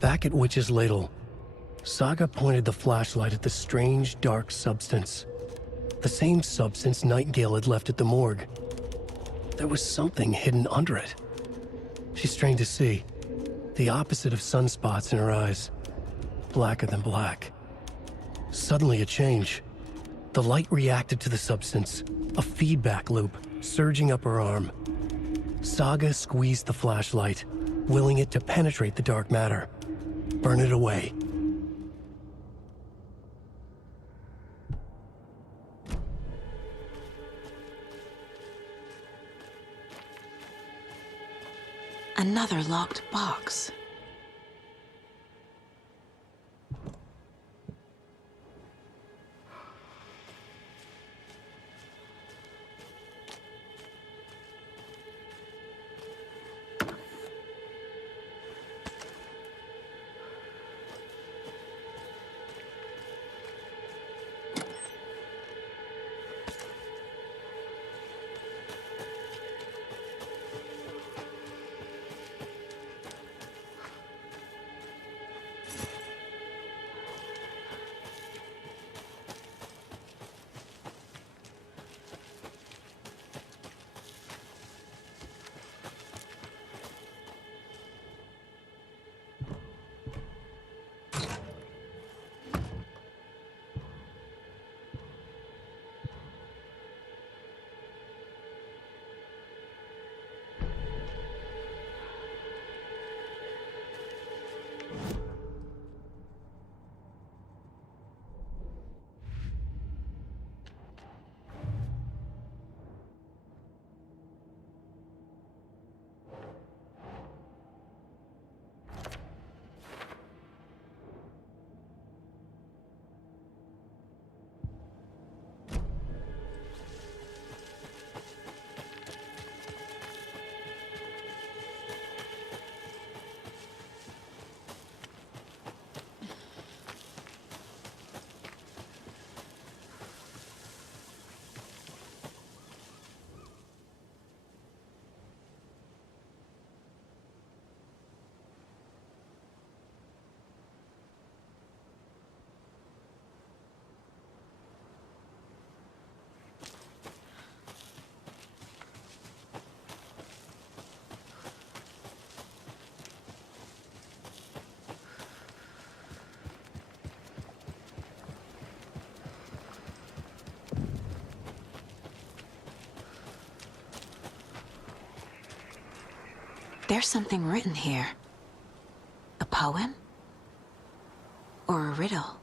Back at Witch's Ladle, Saga pointed the flashlight at the strange, dark substance. The same substance Nightingale had left at the morgue. There was something hidden under it. She strained to see. The opposite of sunspots in her eyes. Blacker than black. Suddenly a change. The light reacted to the substance. A feedback loop surging up her arm. Saga squeezed the flashlight, willing it to penetrate the dark matter. Burn it away. Another locked box. There's something written here. A poem? Or a riddle?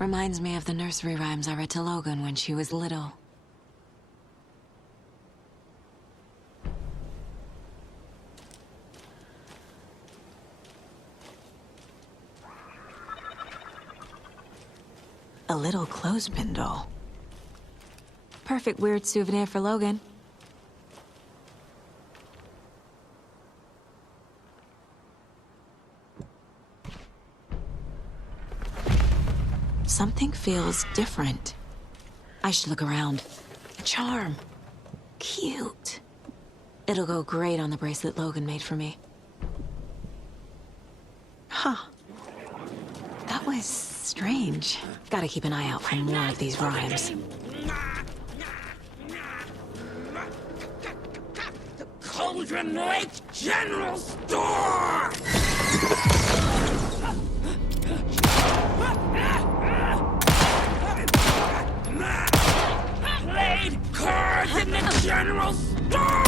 Reminds me of the nursery rhymes I read to Logan when she was little. A little clothespin doll. Perfect weird souvenir for Logan. Something feels different. I should look around. A charm. Cute. It'll go great on the bracelet Logan made for me. Huh. That was strange. Gotta keep an eye out for more of these rhymes. The Cauldron Lake General Store! Played cards in the general store!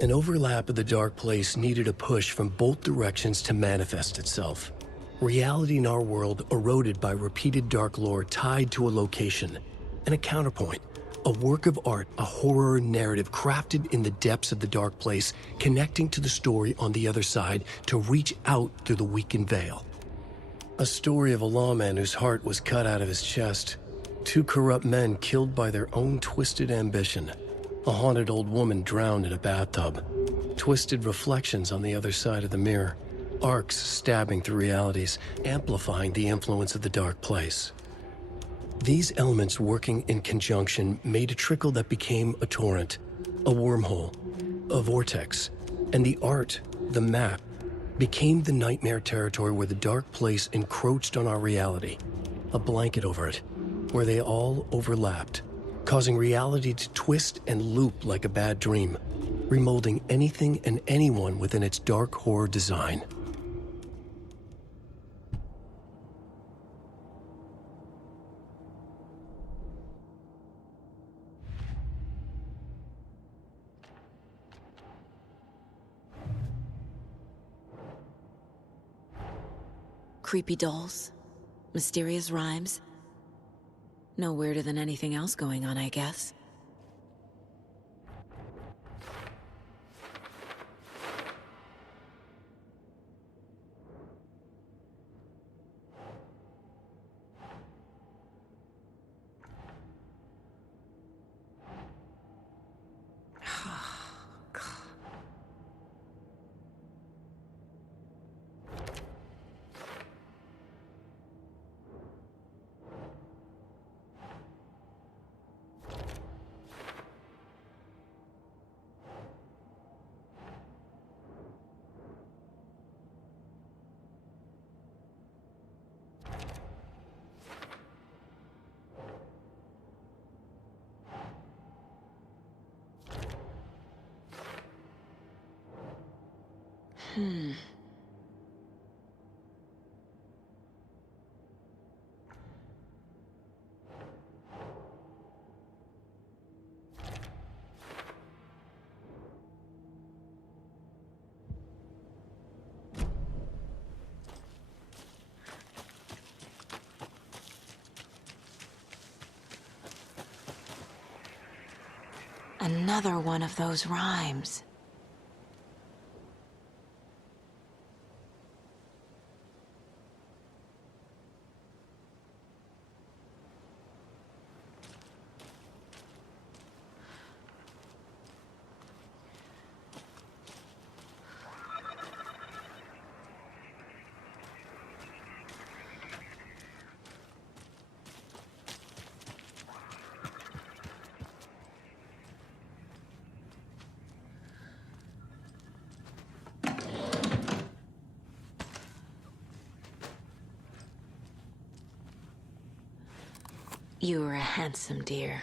An overlap of the dark place needed a push from both directions to manifest itself. Reality in our world eroded by repeated dark lore tied to a location, and a counterpoint, a work of art, a horror narrative crafted in the depths of the dark place, connecting to the story on the other side to reach out through the weakened veil. A story of a lawman whose heart was cut out of his chest, two corrupt men killed by their own twisted ambition, a haunted old woman drowned in a bathtub, twisted reflections on the other side of the mirror, arcs stabbing through realities, amplifying the influence of the dark place. These elements working in conjunction made a trickle that became a torrent, a wormhole, a vortex, and the art, the map, became the nightmare territory where the dark place encroached on our reality, a blanket over it, where they all overlapped, causing reality to twist and loop like a bad dream, remolding anything and anyone within its dark horror design. Creepy dolls, mysterious rhymes. No weirder than anything else going on, I guess. Another one of those rhymes. You were a handsome dear.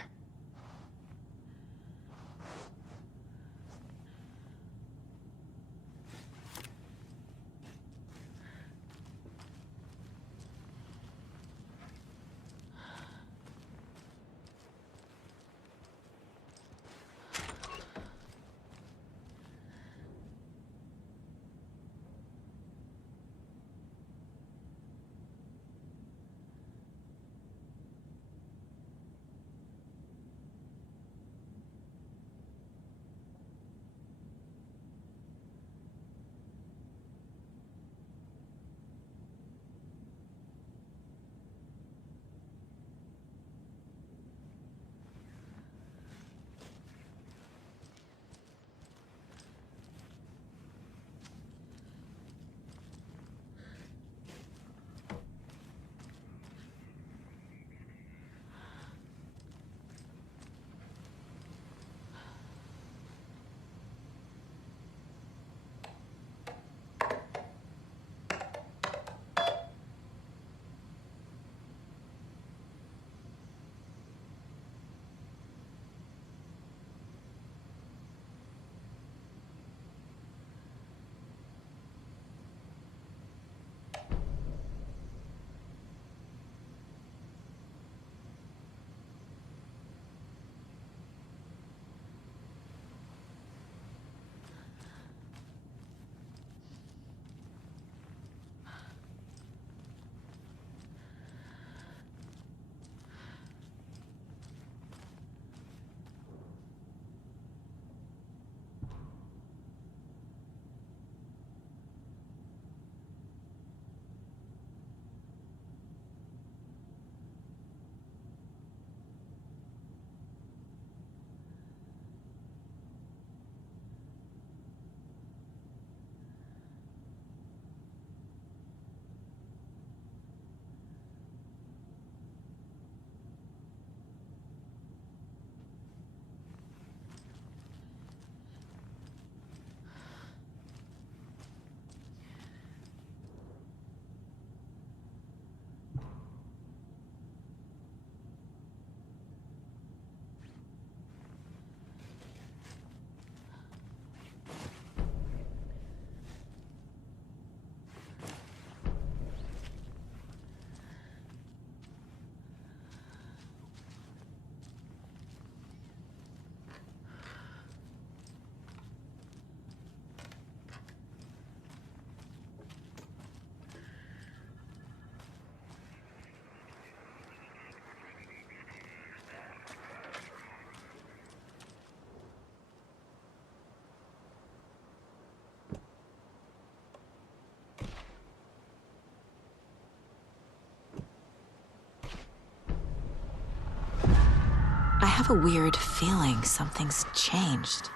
have a weird feeling something's changed.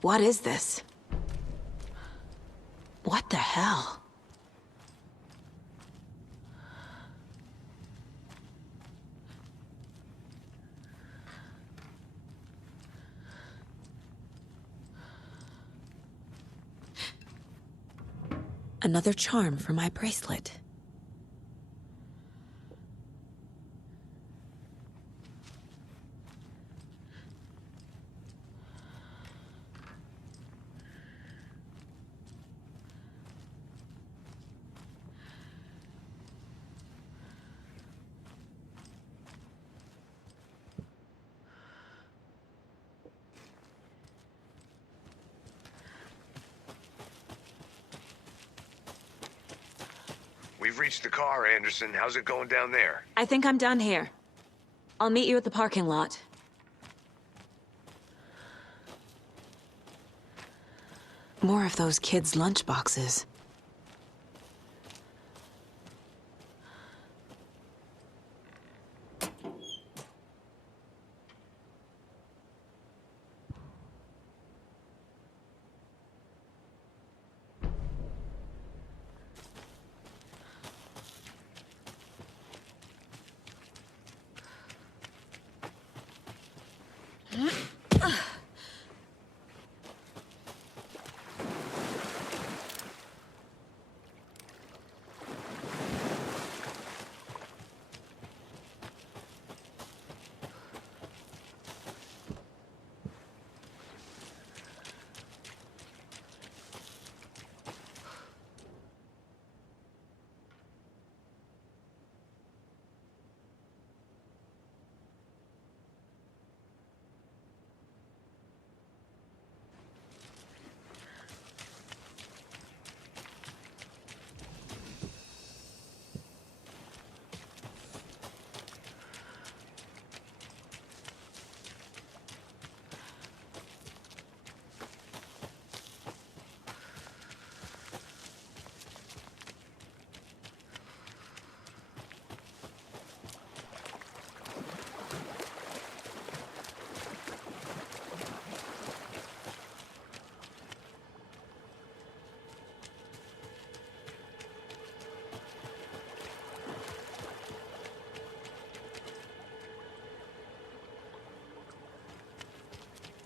What is this? What the hell? Another charm for my bracelet. We've reached the car, Anderson. How's it going down there? I think I'm done here. I'll meet you at the parking lot. More of those kids' lunchboxes.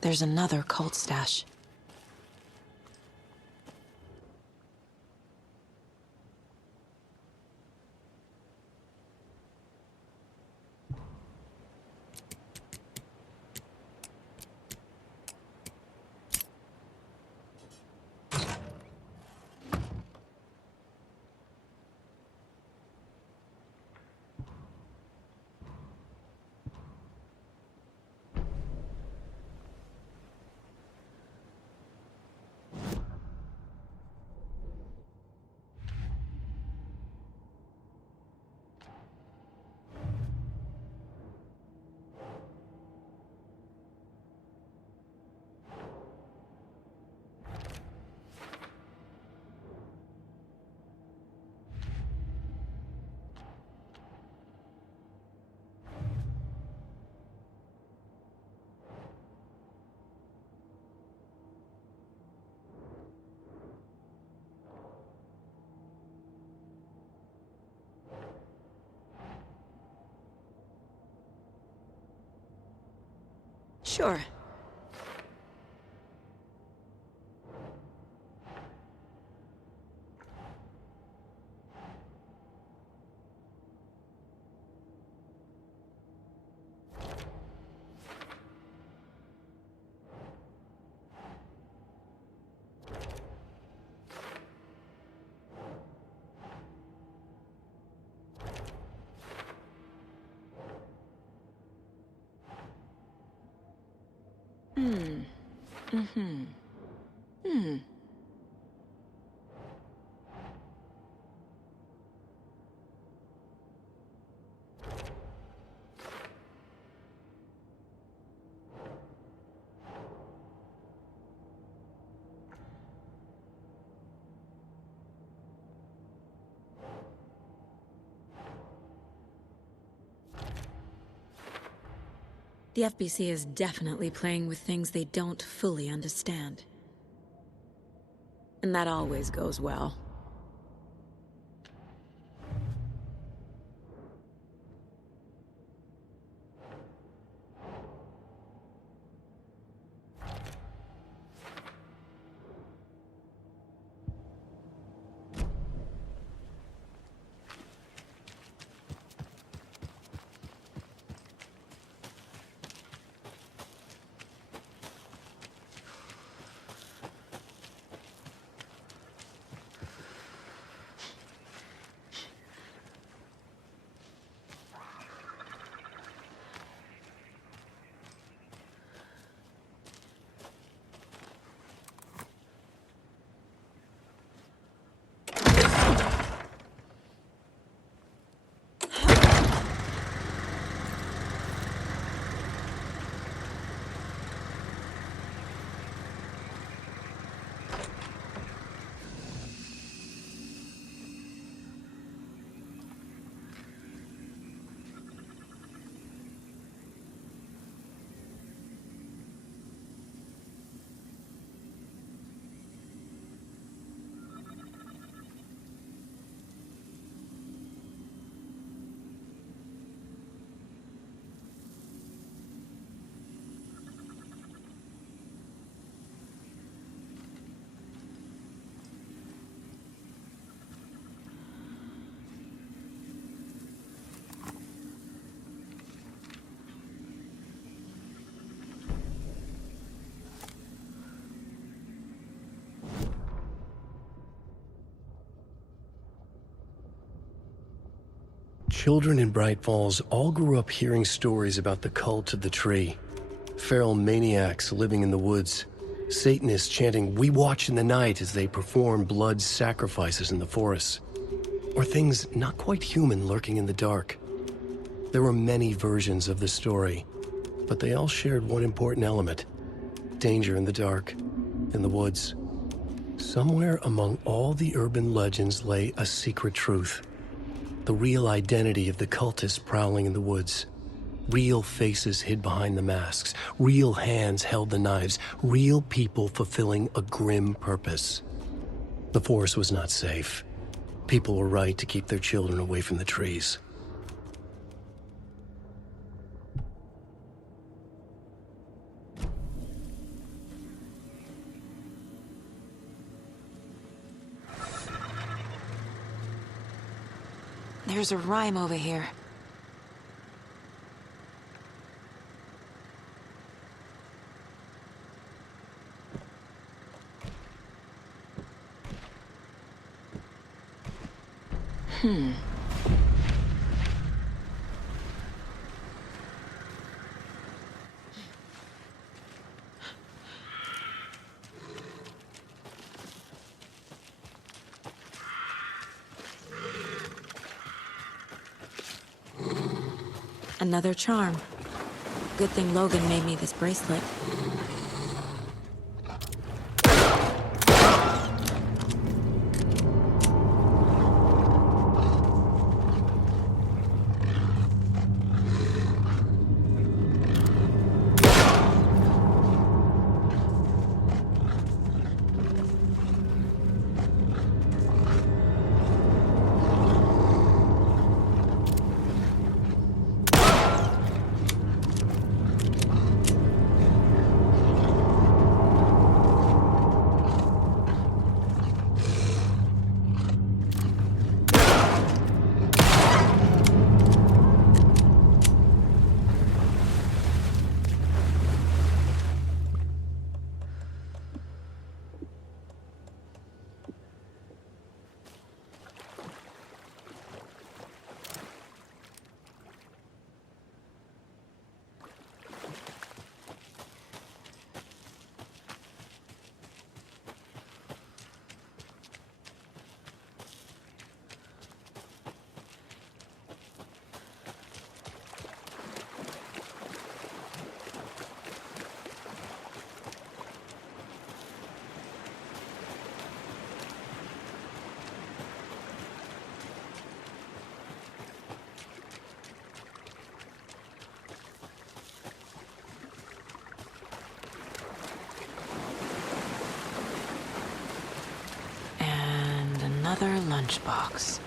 There's another cult stash. Sure. The FBC is definitely playing with things they don't fully understand. And that always goes well. Children in Bright Falls all grew up hearing stories about the cult of the tree. Feral maniacs living in the woods. Satanists chanting, "We watch in the night," as they perform blood sacrifices in the forests. Or things not quite human lurking in the dark. There were many versions of the story, but they all shared one important element. Danger in the dark, in the woods. Somewhere among all the urban legends lay a secret truth. The real identity of the cultists prowling in the woods. Real faces hid behind the masks. Real hands held the knives. Real people fulfilling a grim purpose. The forest was not safe. People were right to keep their children away from the trees. There's a rhyme over here. Another charm. Good thing Logan made me this bracelet. Another lunchbox.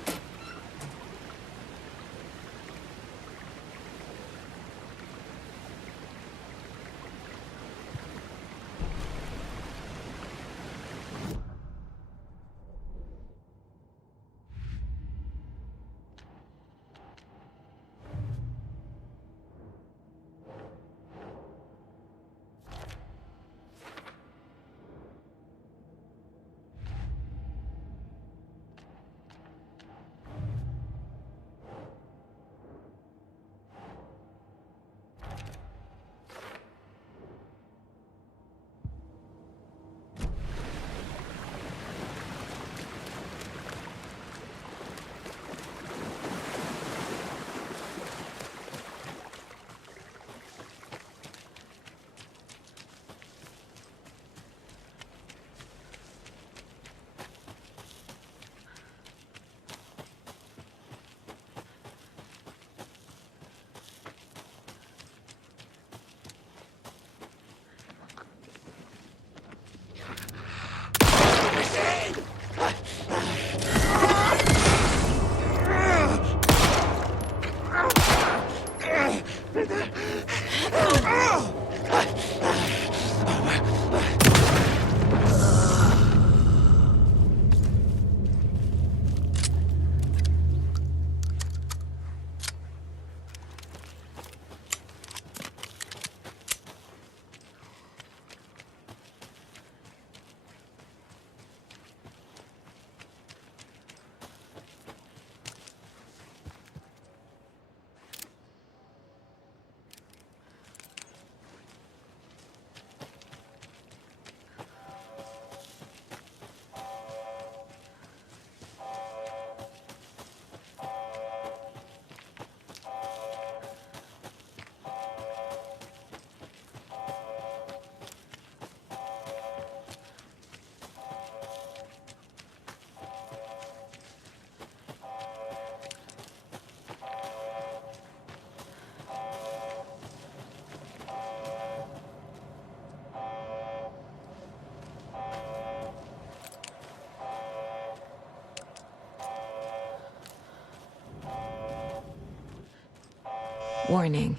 Warning.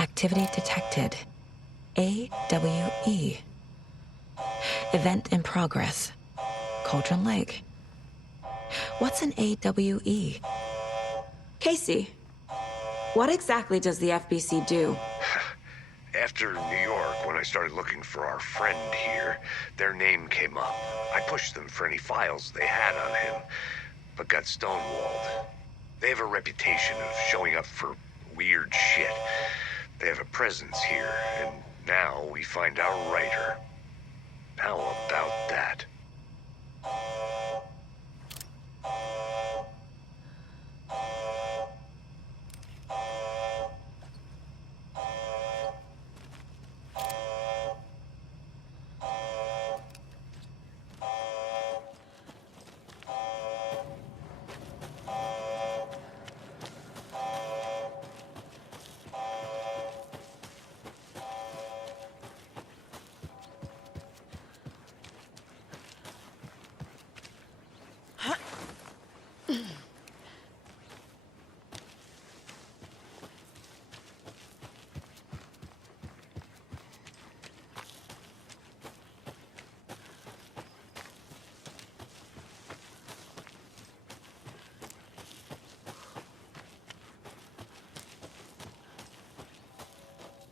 Activity detected. AWE. Event in progress. Cauldron Lake. What's an AWE? Casey, what exactly does the FBC do? After New York, when I started looking for our friend here, their name came up. I pushed them for any files they had on him, but got stonewalled. They have a reputation of showing up for weird shit. They have a presence here, and now we find our writer. How about that?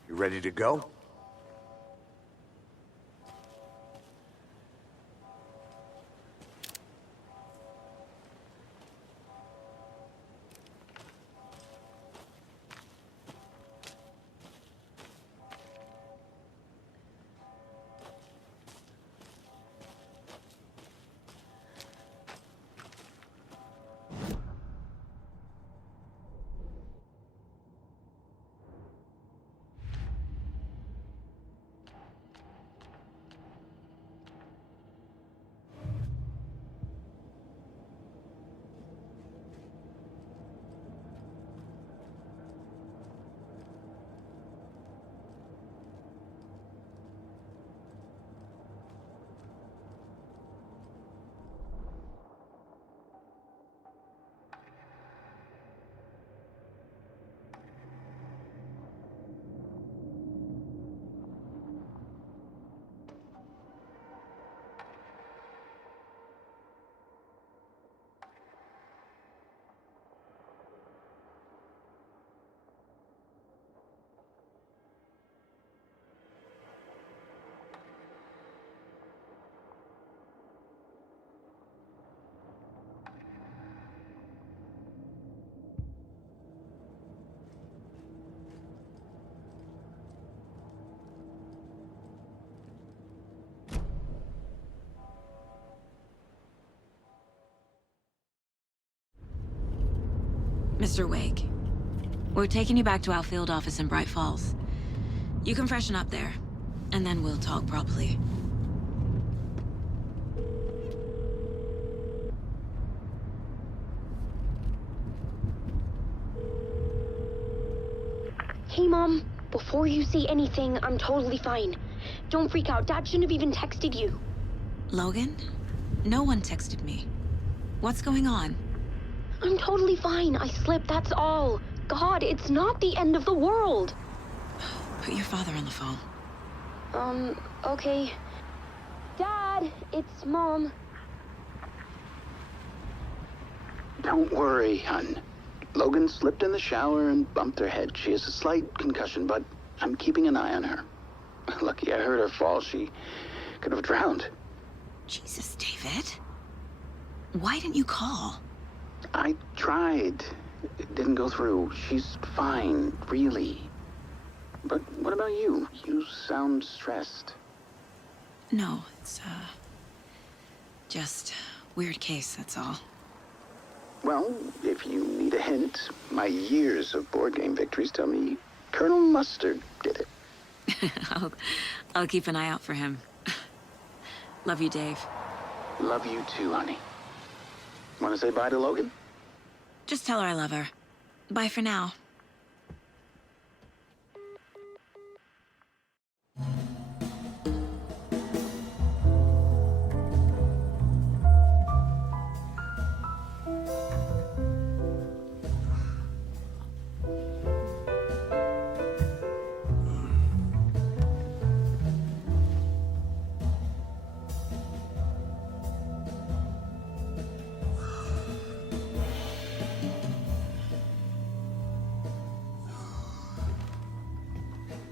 You ready to go? Mr. Wake, we're taking you back to our field office in Bright Falls. You can freshen up there, and then we'll talk properly. Hey, Mom. Before you say anything, I'm totally fine. Don't freak out. Dad shouldn't have even texted you. Logan? No one texted me. What's going on? I'm totally fine. I slipped, that's all. God, it's not the end of the world. Put your father on the phone. Okay. Dad, it's Mom. Don't worry, hon. Logan slipped in the shower and bumped her head. She has a slight concussion, but I'm keeping an eye on her. Lucky I heard her fall. She could have drowned. Jesus, David. Why didn't you call? I tried. It didn't go through. She's fine, really. But what about you? You sound stressed. No, it's, just weird case, that's all. Well, if you need a hint, my years of board game victories tell me Colonel Mustard did it. I'll keep an eye out for him. Love you, Dave. Love you too, honey. Want to say bye to Logan? Just tell her I love her. Bye for now.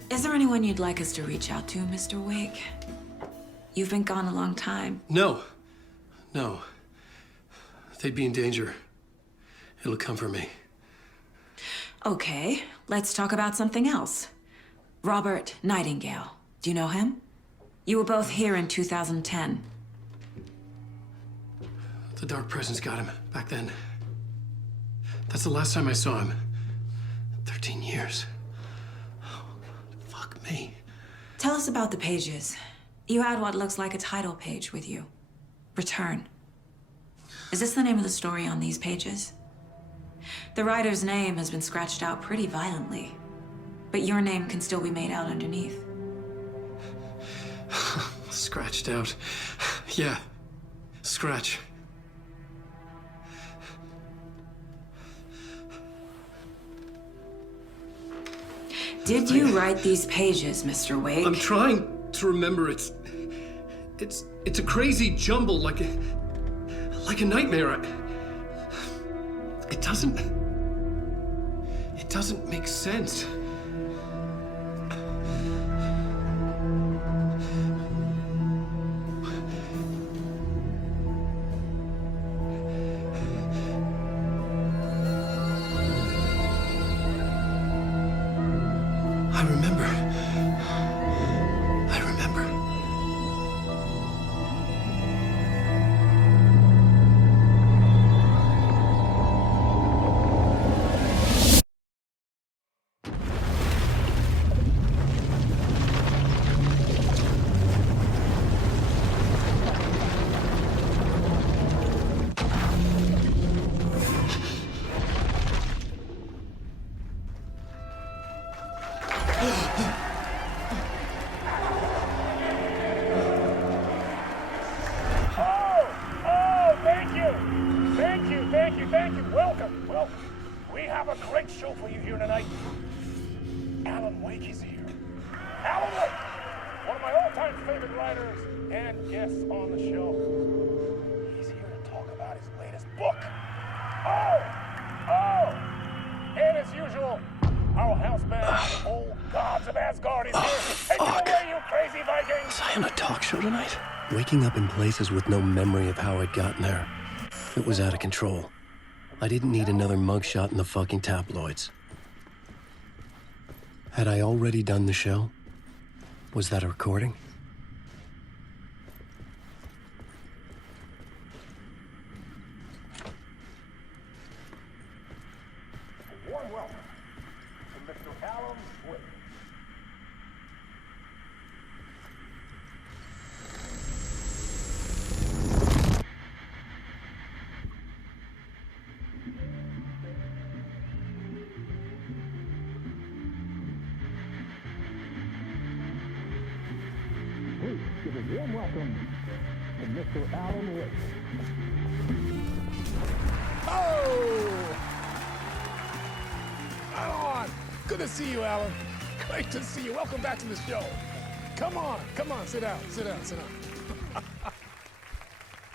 Is there anyone you'd like us to reach out to, Mr. Wake? You've been gone a long time. No. No. They'd be in danger. It'll come for me. Okay, let's talk about something else. Robert Nightingale. Do you know him? You were both here in 2010. The Dark Presence got him back then. That's the last time I saw him. 13 years. Fuck me. Tell us about the pages. You had what looks like a title page with you. Return. Is this the name of the story on these pages? The writer's name has been scratched out pretty violently, but your name can still be made out underneath. Scratched out. Yeah. Scratch. Did you write these pages, Mr. Wake? I'm trying to remember. It's a crazy jumble, like a nightmare. It doesn't make sense. I remember. Thank you. Welcome. We have a great show for you here tonight. Alan Weyk is here. Alan Weyk, one of my all-time favorite writers and guests on the show. He's here to talk about his latest book. And as usual, our house band, the old gods of Asgard, is here. Take it away, you crazy Vikings! Was I on a talk show tonight? Waking up in places with no memory of how I'd gotten there. It was out of control. I didn't need another mugshot in the fucking tabloids. Had I already done the show? Was that a recording? warm welcome to Mr. Alan Weyk. Please give a warm welcome to Mr. Alan Weyk. Oh! Alan! Good to see you, Alan. Great to see you. Welcome back to the show. Come on, sit down, sit down.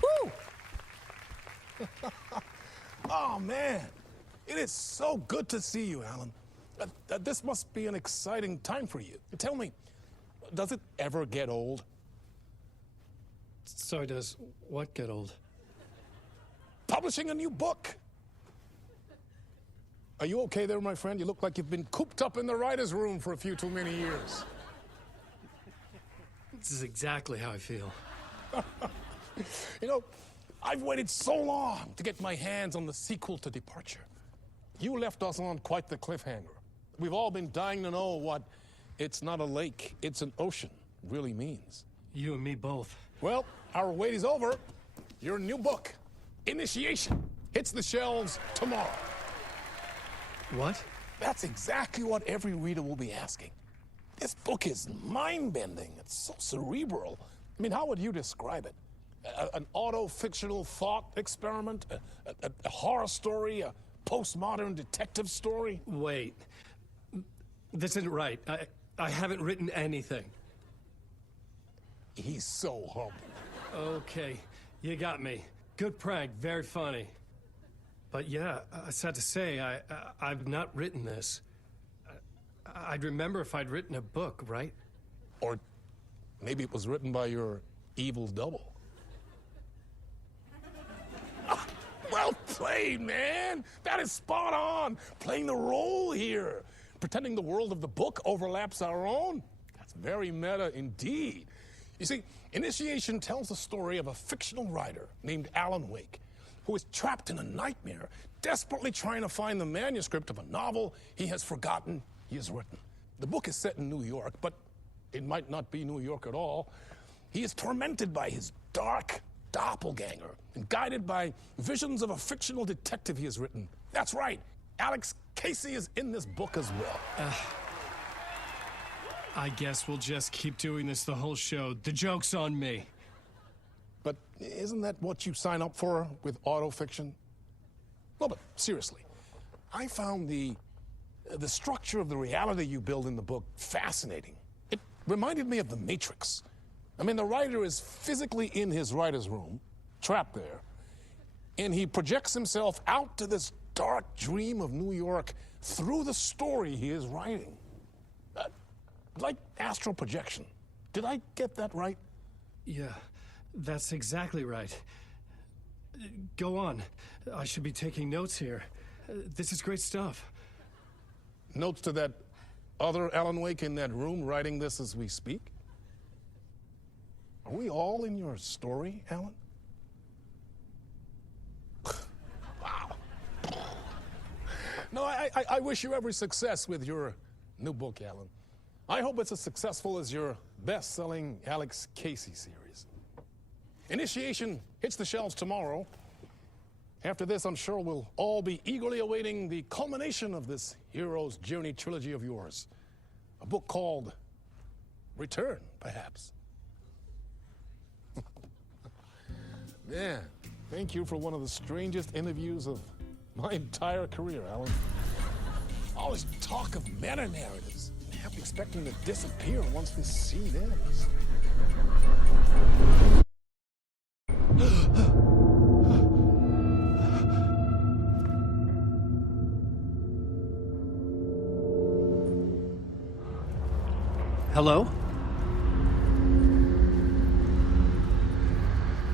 Woo! Oh, man. It is so good to see you, Alan. This must be an exciting time for you. Tell me, does it ever get old? Sorry, does what get old? Publishing a new book. Are you okay there, my friend? You look like you've been cooped up in the writer's room for a few too many years. This is exactly how I feel. You know, I've waited so long to get my hands on the sequel to Departure. You left us on quite the cliffhanger. We've all been dying to know what "it's not a lake, it's an ocean" really means. You and me both. Well, our wait is over. Your new book, Initiation, hits the shelves tomorrow. What? That's exactly what every reader will be asking. This book is mind-bending. It's so cerebral. I mean, how would you describe it? An auto-fictional thought experiment? A horror story? A postmodern detective story? Wait. This isn't right. I haven't written anything. He's so humble. Okay, you got me. Good prank, very funny. But yeah, sad to say, I've not written this. I'd remember if I'd written a book, right? Or maybe it was written by your evil double. Well played, man! That is spot on! Playing the role here. Pretending the world of the book overlaps our own. That's very meta indeed. You see, Initiation tells the story of a fictional writer named Alan Weyk, who is trapped in a nightmare, desperately trying to find the manuscript of a novel he has forgotten he has written. The book is set in New York, but it might not be New York at all. He is tormented by his dark doppelganger and guided by visions of a fictional detective he has written. That's right, Alex Casey is in this book as well. I guess we'll just keep doing this the whole show. The joke's on me. But isn't that what you sign up for with autofiction? No, but seriously, I found the structure of the reality you build in the book fascinating. It reminded me of The Matrix. I mean, the writer is physically in his writer's room, trapped there, and he projects himself out to this dark dream of New York through the story he is writing. Like astral projection. Did I get that right? Yeah, that's exactly right. Go on. I should be taking notes here. This is great stuff. Notes to that other Alan Weyk in that room writing this as we speak? Are we all in your story, Alan? Wow. No, I wish you every success with your new book, Alan. I hope it's as successful as your best-selling Alex Casey series. Initiation hits the shelves tomorrow. After this, I'm sure we'll all be eagerly awaiting the culmination of this hero's journey trilogy of yours. A book called Return, perhaps. Man, thank you for one of the strangest interviews of my entire career, Alan. All this talk of meta-narratives. I'm expecting to disappear once this scene ends. Hello?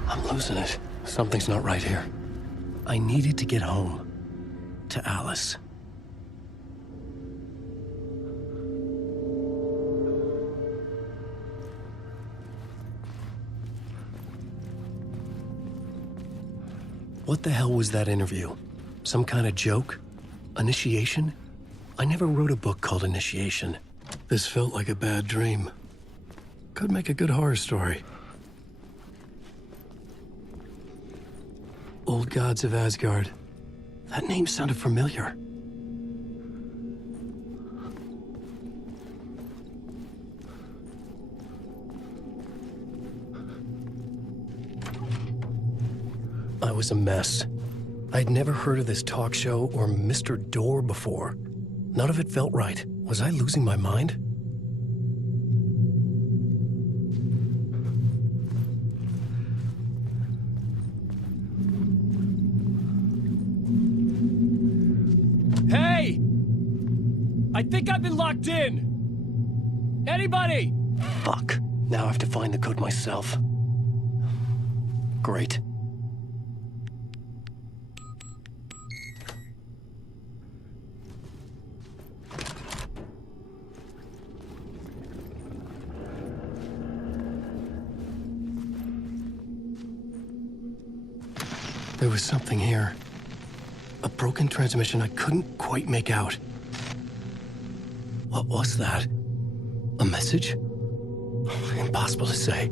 I'm losing it. Something's not right here. I needed to get home. To Alice. What the hell was that interview? Some kind of joke? Initiation? I never wrote a book called Initiation. This felt like a bad dream. Could make a good horror story. Old Gods of Asgard. That name sounded familiar. I was a mess. I'd never heard of this talk show or Mr. Door before. None of it felt right. Was I losing my mind? Hey! I think I've been locked in! Anybody? Fuck. Now I have to find the code myself. Great. There was something here. A broken transmission I couldn't quite make out. What was that? A message? Impossible to say.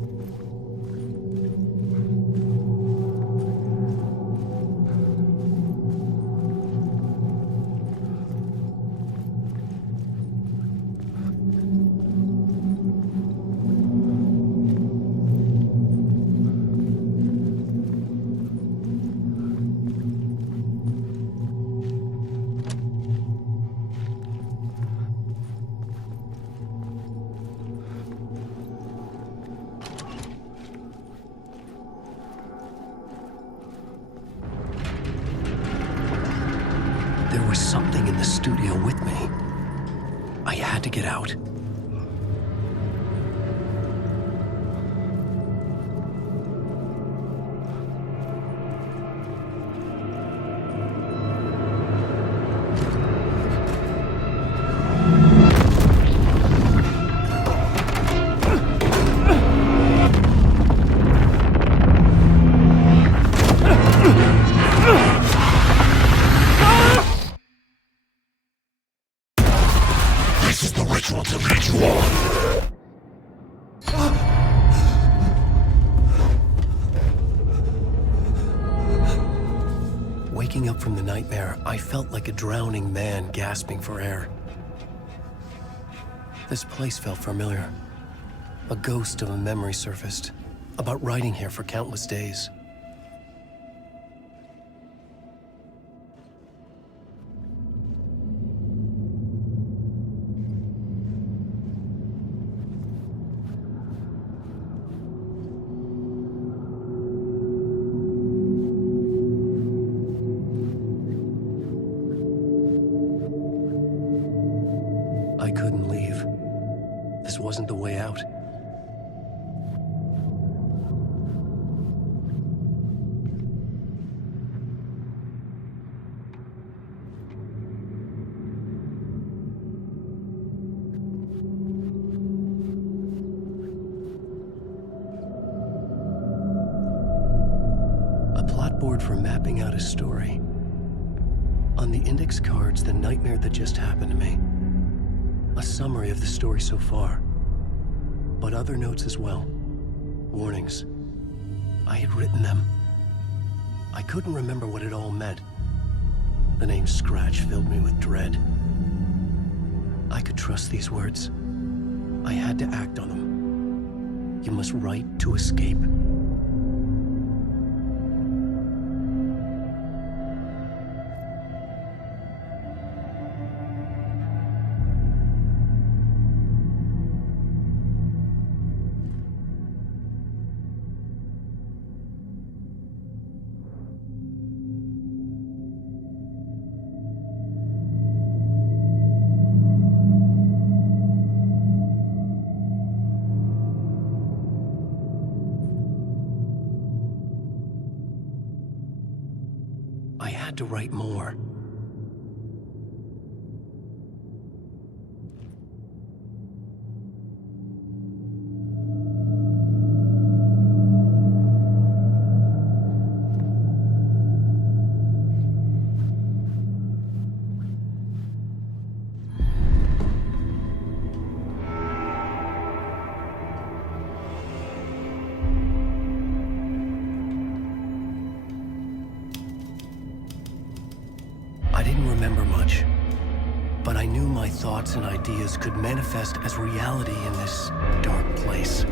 There was something in the studio with me. I had to get out. Waking up from the nightmare, I felt like a drowning man gasping for air. This place felt familiar. A ghost of a memory surfaced, about riding here for countless days. I couldn't leave. This wasn't the way out. A plot board for mapping out a story. On the index cards, the nightmare that just happened to me. A summary of the story so far, but other notes as well. Warnings. I had written them. I couldn't remember what it all meant. The name Scratch filled me with dread. I could trust these words. I had to act on them. You must write to escape. I had to write more. But I knew my thoughts and ideas could manifest as reality in this dark place.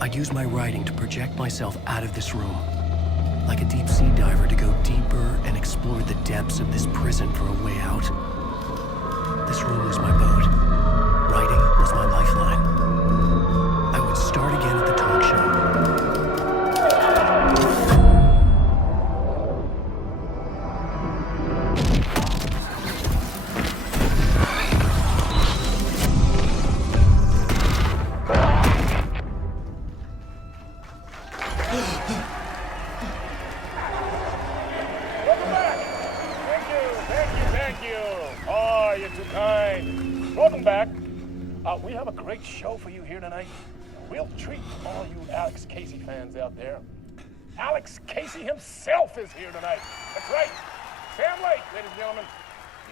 I'd use my writing to project myself out of this room, like a deep-sea diver to go deeper and explore the depths of this prison for a way out. This room was my boat. Writing was my lifeline. I would start again at the talk show. Welcome back! Thank you! Oh, you're too kind. Welcome back. We have a great show for you here tonight. A real treat for all you Alex Casey fans out there. Alex Casey himself is here tonight. That's right. Sam Lake, ladies and gentlemen.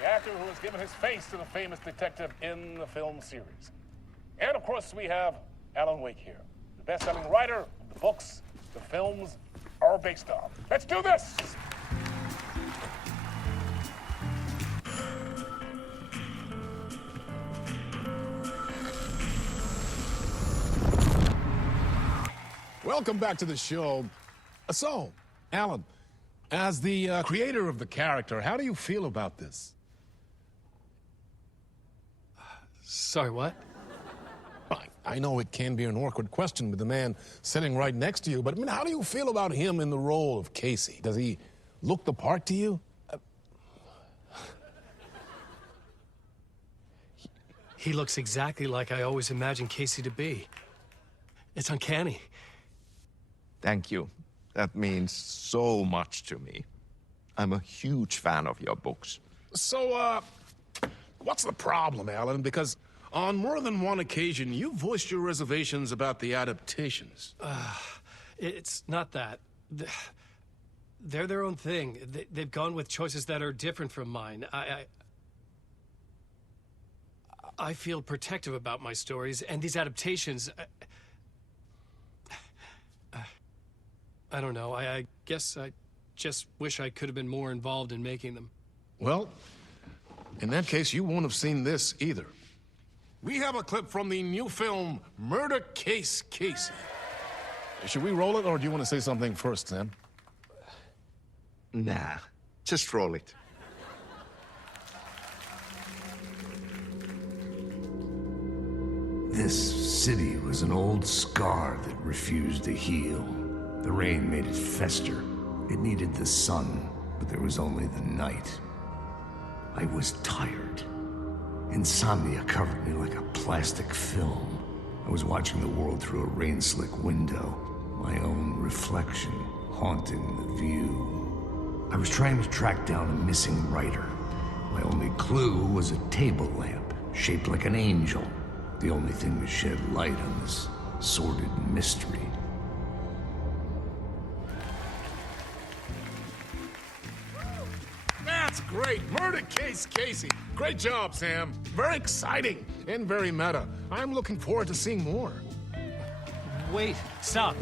The actor who has given his face to the famous detective in the film series. And of course, we have Alan Weyk here, the best-selling writer of the books the films are based on. Let's do this! Welcome back to the show. So, Alan, as the creator of the character, how do you feel about this? Sorry, what? I know it can be an awkward question with the man sitting right next to you, but I mean, how do you feel about him in the role of Casey? Does he look the part to you? He looks exactly like I always imagined Casey to be. It's uncanny. Thank you. That means so much to me. I'm a huge fan of your books. So, what's the problem, Alan? Because on more than one occasion, you voiced your reservations about the adaptations. It's not that. They're their own thing. They've gone with choices that are different from mine. I feel protective about my stories, and these adaptations... I don't know. I guess I just wish I could have been more involved in making them. Well, in that case, you won't have seen this either. We have a clip from the new film, Murder Case Casey. Should we roll it, or do you want to say something first, Sam? Nah, just roll it. This city was an old scar that refused to heal. The rain made it fester. It needed the sun, but there was only the night. I was tired. Insomnia covered me like a plastic film. I was watching the world through a rain-slick window, my own reflection haunting the view. I was trying to track down a missing writer. My only clue was a table lamp, shaped like an angel, the only thing that shed light on this sordid mystery. That's great! Murder Case Casey! Great job, Sam. Very exciting and very meta. I'm looking forward to seeing more. Wait, stop.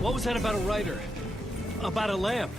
What was that about a writer? About a lamp?